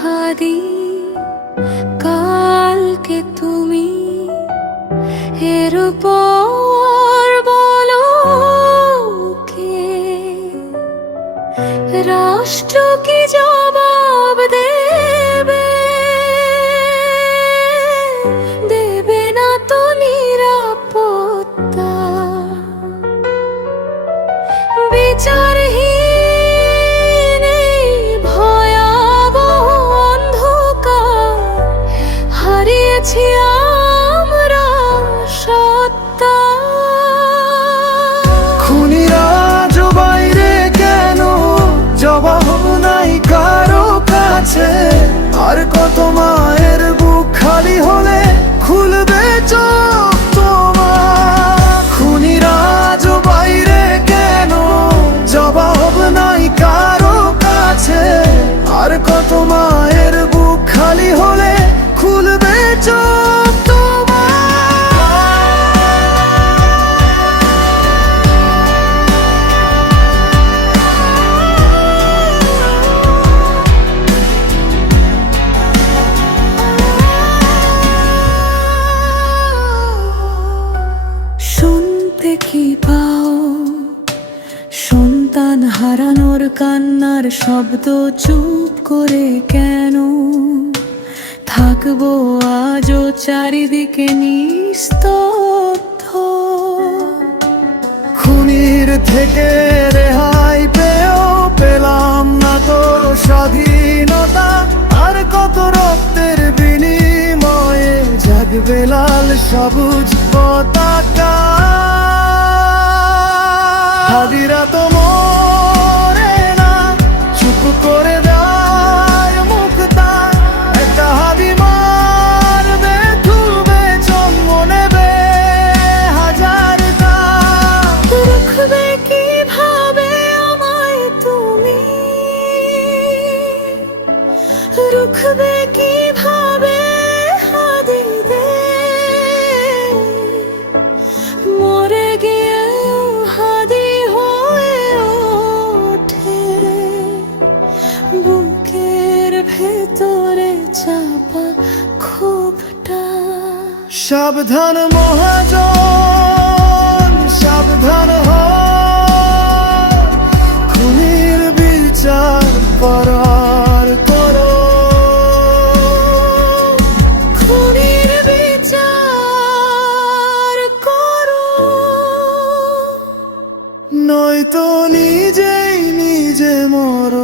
হাদি কালকে তুমি এর উপর বলো কে রাষ্ট্র কি জবাব দেবে দেবে না তো নিরাপত্তা বিচারহীন এই ভয়াবহ অন্ধকার হারিয়েছি আমরা সত্তা খুনিরা আজ বাইরে কেন জবাব নাই কারো কাছে আর কত মায়ের বুক খালি হলে খুলবে চোখ তোমার খুনিরা আজ বাইরে কেন জবাব নাই কারো কাছে আর কত মায়ের বুক খালি হলে খুলবে চোখ শুনতে কি পাও সন্তান হারানোর কান্নার শব্দ চুপ করে কেন থাকবো আজও চারিদিকে নিস্তব্ধ খুনির থেকে রেহাই পেয়েও পেলাম না তো স্বাধীনতা আর কত রক্তের বিনিময়ে জাগবে লাল সবুজ পতাকা হাদিরা তো মরে না চুপ করে দেয় মুক্তা একটা হাদি মারবে তুলবে জন্ম নেবে হাজারটা রুখবে কিভাবে আমায় তুমি রুখবে কিভাবে হাদিদের মরে গিয়েও হাদি হয়ে ওঠে বুকের ভেতরে চাপা ক্ষোভটা সাবধান মহাজন সাবধান হ খুনির বিচার করার করো খুনির বিচার করো নয়তো নিজেই নিজে মরো।